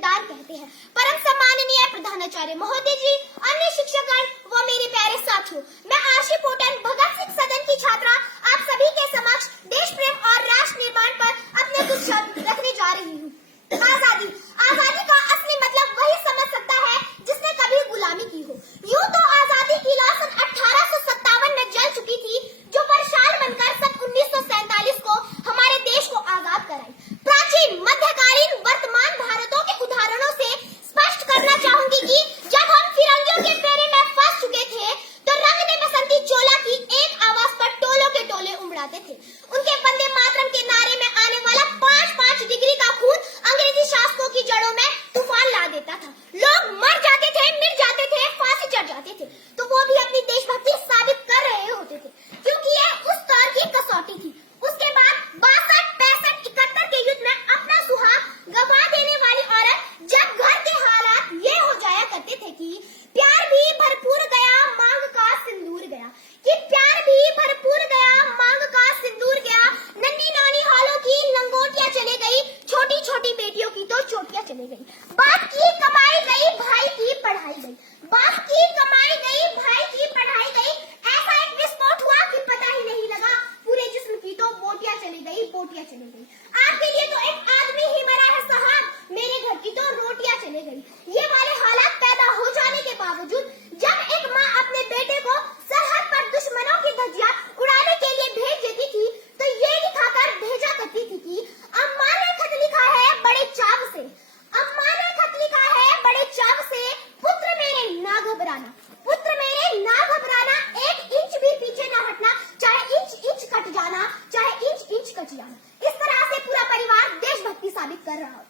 ईमानदार कहते हैं। परम सम्माननीय प्रधानाचार्य महोदय जी, अन्य शिक्षकगण व मेरे प्यारे साथियों, मैं आशी पोटन भगत सिंह सदन की छात्रा आप सभी के समक्ष देश प्रेम और राष्ट्र निर्माण पर अपने कुछ शब्द रखने जा रही हूँ। आजादी, आजादी का असली मतलब वही समझ सकता है जिसने कभी गुलामी की हो। यूं तो आजादी की लौ सन 1857 में जल चुकी थी, जो परशाल बनकर सन 1947 को हमारे देश को आजाद कराई। प्राचीन, मध्यकालीन, वर्तमान भारतों के उदाहरणों से स्पष्ट करना चाहूंगी कि जब हम फिरंगियों के फेरे में फंस चुके थे, तो रंग ने बसंती चोला की एक आवाज पर टोलों के टोले उमड़ाते थे। उनके वंदे मातरम के नारे में आने वाला 5-5 डिग्री का खून अंग्रेजी शासकों की जड़ों में तूफान ला देता था। लोग मर जाते थे, मिट जाते थे, फांसी चढ़ जाते थे, तो वो भी अपनी देशभक्ति साबित कर रहे होते थे, क्योंकि यह उस दौर की कसौटी थी। उसके बाद 62, 65, 71 के युद्ध में अपना सुहाग गंवा देने वाली औरत जब घर के हालात ये हो जाया करते थे कि प्यार भी भरपूर गया, मांग का सिंदूर गया, कि प्यार भी भरपूर गया, मांग का सिंदूर गया, नन्ही नानी हालों की लंगोटियां चले गई, छोटी छोटी बेटियों की तो चोटियां चले गई। बाप की कमाई गई, भाई की पढ़ाई गई, बाप की कमाई गई, भाई की पढ़ाई गई। ऐसा एक विस्फोट हुआ कि पता ही नहीं लगा, पूरे जिस्म की तो बोटियां चली गई, बोटियां चली गई। आपके लिए तो एक आदमी ही मरा है साहब, मेरे घर की तो रोटियां चली गई। ये वाले हालात पैदा हो जाने के बावजूद जब एक माँ अपने बेटे को सरहद पर दुश्मनों की धज्जियां उड़ाने के लिए भेज देती थी, तो ये लिखाकर भेजा करती थी कि अम्मा ने खत लिखा है बड़े चाव से, अम्मा ने खत लिखा है बड़े चाव से, पुत्र मेरे ना घबराना, पुत्र मेरे ना घबराना, 1 इंच भी पीछे ना हटना, चाहे इंच इंच कट जाना, चाहे इंच इंच कट जाना। इस तरह से पूरा परिवार देशभक्ति साबित कर रहा होता।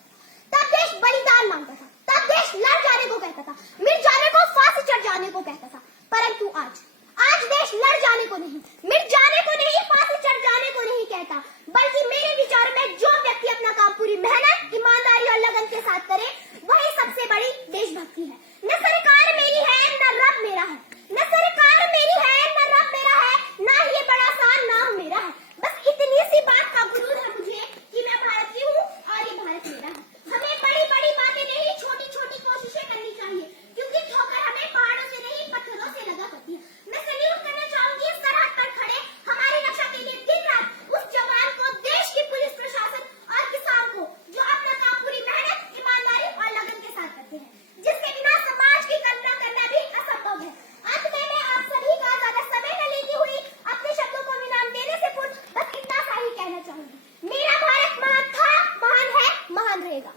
तब देश बलिदान मांगता था, तब देश लड़ जाने को कहता था, मिट जाने को, फांसी चढ़ जाने को कहता था। परंतु आज देश लड़ जाने को नहीं, मिट जाने को नहीं, फांसी चढ़ जाने को नहीं कहता, बल्कि मेरे विचार में जो व्यक्ति अपना काम पूरी मेहनत, ईमानदारी और लगन के साथ करे, वही सबसे बड़ी देशभक्ति है। न सरकार मेरी है, न रब मेरा है, न सरकार मेरी है, न रब मेरा है, ना ये बड़ा सा नाम मेरा है। बस इतनी सी बात का गुरूर है मुझे कि मैं भारत की हूँ और ये भारत मेरा है। हमें बड़ी बड़ी बातें नहीं, छोटी छोटी कोशिशें करनी चाहिए, क्योंकि ठोकर हमें पहाड़ों से नहीं, पत्थरों से लगा करती है। मैं सैल्यूट करना चाहूंगी सरहद पर खड़े हमारी रक्षा के लिए दिन रात उस जवान को, देश की पुलिस प्रशासन और किसान को, जो अपना काम पूरी मेहनत, ईमानदारी और लगन के साथ करते हैं, जिसके बिना समाज की कल्पना करना भी असंभव है। अंत में मैं आप सभी का ज्यादा समय न लेती हुई अपने शब्दों को विराम देने से पूर्व बस इतना सा ही कहना चाहूंगी, मेरा भारत महान था, महान है, महान रहेगा।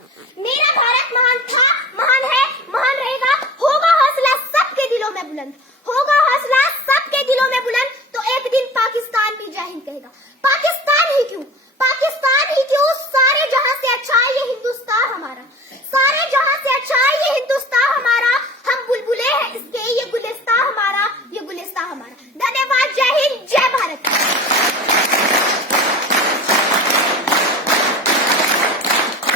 मेरा भारत महान था, महान है, महान रहेगा। होगा हौसला सबके दिलों में बुलंद।